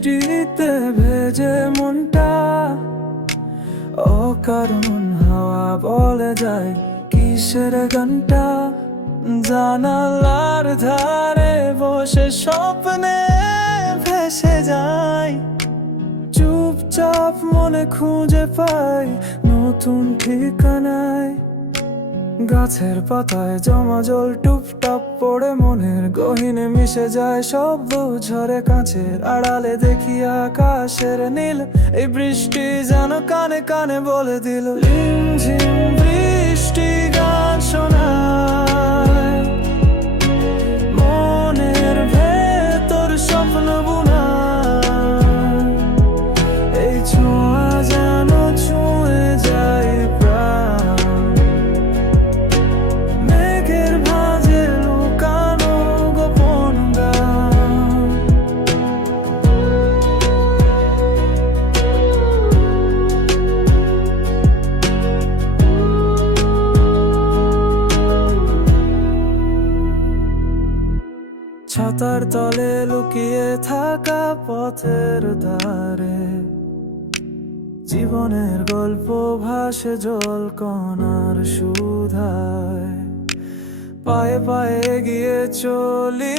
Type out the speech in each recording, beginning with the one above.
বৃষ্টিতে ভেজে মনটা, অকারণ হাওয়া বলে যায় কিসের গানটা। জানালার ধারে বসে স্বপ্নে ভেসে যায়, চুপচাপ মনে খুঁজে পাই নতুন ঠিকানায়। গাছের পাতায় জমা জল টুপটাপ পড়ে মনের গহীনে মিশে যায় শব্দ ঝরে কাঁচের আড়ালে দেখি আকাশের নীল। এই বৃষ্টি যেন কানে কানে বলে দিল, রিমঝিম বৃষ্টি গান শোনায়, মনের ভেতর স্বপ্ন বুনায়। এই ছোঁয়া যেন ছুঁয়ে যায় প্রাণ, মেঘের ভাঁজে লুকানো গোপন গান। ছাতার তলে লুকিয়ে থাকা পথের ধারে জীবনের গল্প ভাসে জল কণার সুধায়। পায়ে পায়ে এগিয়ে চলি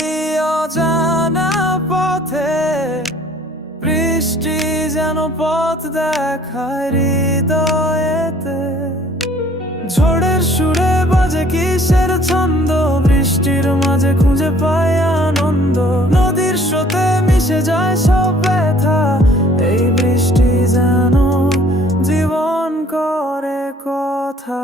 অজানা পথে, বৃষ্টি যেন পথ দেখায় হৃদয়েতে। ঝড়ের সুরে বাজে কিসের ছন্দ, বৃষ্টির মাঝে খুঁজে পাই আনন্দ। নদীর স্রোতে মিশে যায় সব ব্যথা, এই বৃষ্টি যেন জীবন করে কথা।